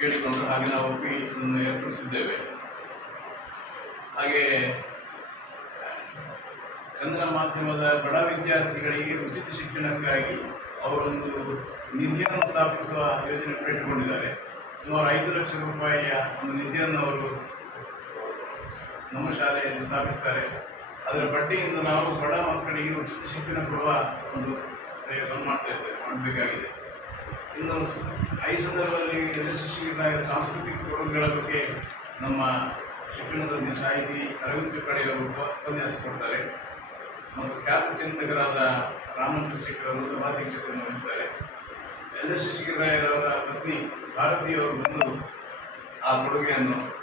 ಕೇಳಿಕೊಂಡು ಹಾಗೆ ನಾವು ಏರ್ಪಡಿಸಿದ್ದೇವೆ. ಹಾಗೆ, ಕನ್ನಡ ಮಾಧ್ಯಮದ ಬಡ ವಿದ್ಯಾರ್ಥಿಗಳಿಗೆ ಉಚಿತ ಶಿಕ್ಷಣಕ್ಕಾಗಿ ಅವರೊಂದು ನಿಧಿಯನ್ನು ಸ್ಥಾಪಿಸುವ ಯೋಜನೆ ಇಟ್ಟುಕೊಂಡಿದ್ದಾರೆ ಸುಮಾರು ಐದು ಲಕ್ಷ ರೂಪಾಯಿಯ ಒಂದು ನಿಧಿಯನ್ನು ಅವರು ನಮ್ಮ ಶಾಲೆಯಲ್ಲಿ ಸ್ಥಾಪಿಸ್ತಾರೆ. ಅದರ ಬಡ್ಡಿಯಿಂದ ನಾವು ಬಡ ಮಕ್ಕಳಿಗೆ ಉಚಿತ ಶಿಕ್ಷಣ ಕೊಡುವ ಒಂದು ಪ್ರಯೋಗವನ್ನು ಮಾಡ್ತಾ ಇದ್ದೇವೆ, ಮಾಡಬೇಕಾಗಿದೆ. ಇನ್ನು ಈ ಸಂದರ್ಭದಲ್ಲಿ ಯಶಸ್ವಿಯಾದ ಸಾಂಸ್ಕೃತಿಕ ಕೊಡುಗೆಗಳ ಬಗ್ಗೆ ನಮ್ಮ ಶಿಕ್ಷಣದಲ್ಲಿ ಸಾಹಿತಿ ಅರವಿಂದ ಕಡೆಯವರು ಉಪ- ಉಪನ್ಯಾಸ ಕೊಡ್ತಾರೆ. ಮತ್ತು ಖ್ಯಾತ ಚಿಂತಕರಾದ ರಾಮಚಂದ್ರ ಶೇಖರವರು ಸಭಾಧ್ಯಕ್ಷತೆಯನ್ನು ವಹಿಸ್ತಾರೆ. ಎಲ್ಲ ಶಶಿಕರಾಯರವರ ಪತ್ನಿ ಭಾರತೀಯವರು ಬಂದು ಆ ಕೊಡುಗೆಯನ್ನು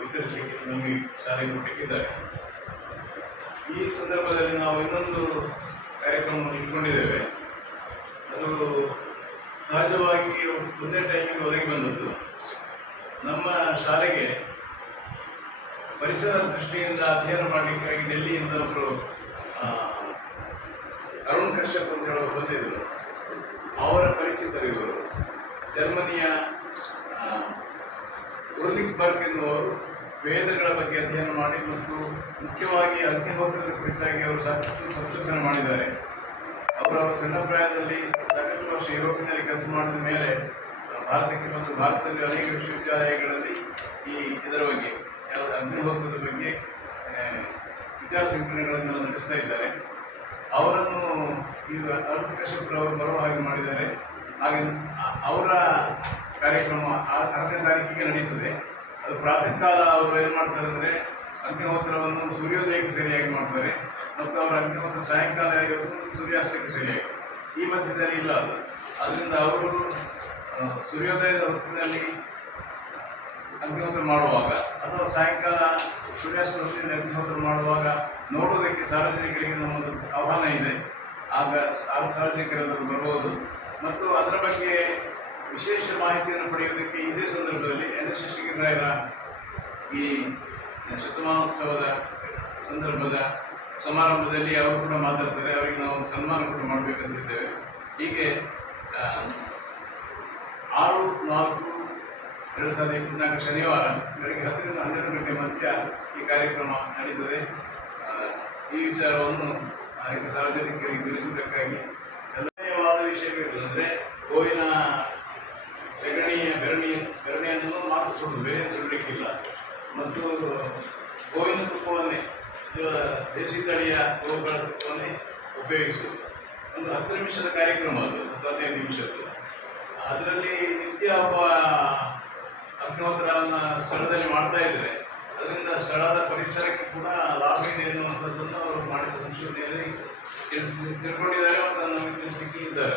ವಿತರಿಸಲಿಕ್ಕೆ ನಮಗೆ ಶಾಲೆಗೆ ಕೊಟ್ಟಿದ್ದಾರೆ. ಈ ಸಂದರ್ಭದಲ್ಲಿ ನಾವು ಇನ್ನೊಂದು ಕಾರ್ಯಕ್ರಮವನ್ನು ಇಟ್ಕೊಂಡಿದ್ದೇವೆ ಅದು ಸಹಜವಾಗಿ ಒಂದೇ ಟೈಮಿಗೆ ಒದಗಿ ಬಂದದ್ದು. ನಮ್ಮ ಶಾಲೆಗೆ ಪರಿಸರ ದೃಷ್ಟಿಯಿಂದ ಅಧ್ಯಯನ ಮಾಡಲಿಕ್ಕಾಗಿ ಡೆಲ್ಲಿಯಿಂದ ಒಬ್ಬರು ಅರುಣ್ ಕಶ್ಯಪ್ ಅಂತ ಹೇಳೋರು ಬಂದಿದ್ದರು ಅವರ ಪರಿಚಿತರು ಇವರು. ಜರ್ಮನಿಯ ಬರ್ಗ್ ಎನ್ನುವರು ವೇದಗಳ ಬಗ್ಗೆ ಅಧ್ಯಯನ ಮಾಡಿ ಮತ್ತು ಮುಖ್ಯವಾಗಿ ಅಗ್ನಿಹೋತ್ರದ ಕುರಿತಾಗಿ ಅವರು ಸಾಕಷ್ಟು ಸಂಶೋಧನೆ ಮಾಡಿದ್ದಾರೆ. ಅವರು ಸಣ್ಣ ಪ್ರಾಯದಲ್ಲಿ ಸಾಕಷ್ಟು ವರ್ಷ ಯುರೋಪಿನಲ್ಲಿ ಕೆಲಸ ಮಾಡಿದ ಮೇಲೆ ಭಾರತಕ್ಕೆ ಮತ್ತು ಭಾರತದಲ್ಲಿ ಅನೇಕ ವಿಶ್ವವಿದ್ಯಾಲಯಗಳಲ್ಲಿ ಈ ಇದರ ಬಗ್ಗೆ, ಯಾವುದು ಅಗ್ನಿಹೋತ್ರದ ಬಗ್ಗೆ ವಿಚಾರ ಸಂಕಿರಣಗಳನ್ನು ನಡೆಸ್ತಾ ಇದ್ದಾರೆ. ಅವರನ್ನು ಈಗ ಅರುಣ್ ಕಶ್ಯಪ್ ಅವರು ಬರುವ ಹಾಗೆ ಮಾಡಿದ್ದಾರೆ. ಹಾಗೆ ಅವರ ಕಾರ್ಯಕ್ರಮ ಆರನೇ ತಾರೀಕಿಗೆ ನಡೀತದೆ. ಅದು ಪ್ರಾತಃ ಕಾಲ ಅವರು ಏನು ಮಾಡ್ತಾರೆ ಅಂದರೆ ಅಗ್ನಿಹೋತ್ರವನ್ನು ಸೂರ್ಯೋದಯಕ್ಕೆ ಸರಿಯಾಗಿ ಮಾಡ್ತಾರೆ ಮತ್ತು ಅವರ ಅಗ್ನಿಹೋತ್ರ ಸಾಯಂಕಾಲ ಇರೋದು ಸೂರ್ಯಾಸ್ತಕ್ಕೆ ಸರಿಯಾಗಿ. ಈ ಮಧ್ಯದಲ್ಲಿ ಇಲ್ಲ ಅದು. ಅದರಿಂದ ಅವರು ಸೂರ್ಯೋದಯದ ಹೊತ್ತಿನಲ್ಲಿ ಅಗ್ನಿಹೋತ್ರ ಮಾಡುವಾಗ ಅಥವಾ ಸಾಯಂಕಾಲ ಸೂರ್ಯಾಸ್ತ ಹೊತ್ತಿನಲ್ಲಿ ಅಗ್ನಿಹೋತ್ರ ಮಾಡುವಾಗ ನೋಡುವುದಕ್ಕೆ ಸಾರ್ವಜನಿಕರಿಗೆ ನಮ್ಮದು ಆಹ್ವಾನ ಇದೆ. ಆಗ ಆ ಬರಬಹುದು ಬರ್ಬೋದು. ಮತ್ತು ಅದರ ಬಗ್ಗೆ ವಿಶೇಷ ಮಾಹಿತಿಯನ್ನು ಪಡೆಯುವುದಕ್ಕೆ ಇದೇ ಸಂದರ್ಭದಲ್ಲಿ ಎನ್ ಎಸ್ ಶಿಕ್ಷಕರಾಯರ ಈ ಶತಮಾನೋತ್ಸವದ ಸಂದರ್ಭದ ಸಮಾರಂಭದಲ್ಲಿ ಅವರು ಕೂಡ ಮಾತಾಡ್ತಾರೆ. ಅವರಿಗೆ ನಾವು ಸನ್ಮಾನ ಕೂಡ ಮಾಡಬೇಕಂತಿದ್ದೇವೆ. ಹೀಗೆ ಆರು ನಾಲ್ಕು. ಎರಡು ಸಾವಿರದ ಇಪ್ಪತ್ನಾಲ್ಕು ಶನಿವಾರ ಬೆಳಗ್ಗೆ ಹತ್ತರಿಂದ ಹನ್ನೆರಡು ಗಂಟೆ ಮಧ್ಯ ಈ ಕಾರ್ಯಕ್ರಮ ನಡೀತದೆ. ಈ ವಿಚಾರವನ್ನು ಸಾರ್ವಜನಿಕರಿಗೆ ತಿಳಿಸುವುದಕ್ಕಾಗಿ ಎಲ್ಲವಾದ ವಿಷಯಗಳು. ಅಂದರೆ ಗೋವಿನ ಸಗಣಿಯ ಬೆರಣಿ ಬೆರಣಿಯನ್ನು ಮಾತ್ರ ಸುಡುದು ಬೇರೆ ಸುಡಲಿಕ್ಕಿಲ್ಲ ಮತ್ತು ಗೋವಿನ ತುಪ್ಪವನ್ನೇ ದೇಶಿ ತಳಿಯ ಗೋವುಗಳ ತುಪ್ಪವನ್ನೇ ಉಪಯೋಗಿಸುವುದು. ಒಂದು ಹತ್ತು ನಿಮಿಷದ ಕಾರ್ಯಕ್ರಮ ಅದು, ಹತ್ತು ಹದಿನೈದು ನಿಮಿಷದ್ದು. ಅದರಲ್ಲಿ ನಿತ್ಯ ಒಬ್ಬ ಅಗ್ನಿಹೋತ್ರವನ್ನು ಸ್ಥಳದಲ್ಲಿ ಮಾಡ್ತಾ ಇದ್ರೆ ಅದರಿಂದ ಸ್ಥಳದ ಪರಿಸರಕ್ಕೆ ಕೂಡ ಲಾಭ ಇದೆ ಅನ್ನುವಂಥದ್ದನ್ನು ಅವರು ಮಾಡಿದ ಸಂಶೋಧನೆಯಲ್ಲಿ ತಿಳ್ಕೊಂಡಿದ್ದಾರೆ ಮತ್ತು ನಮಗೆ ತಿಳಿಸಲಿಕ್ಕೆ ಇದ್ದಾರೆ.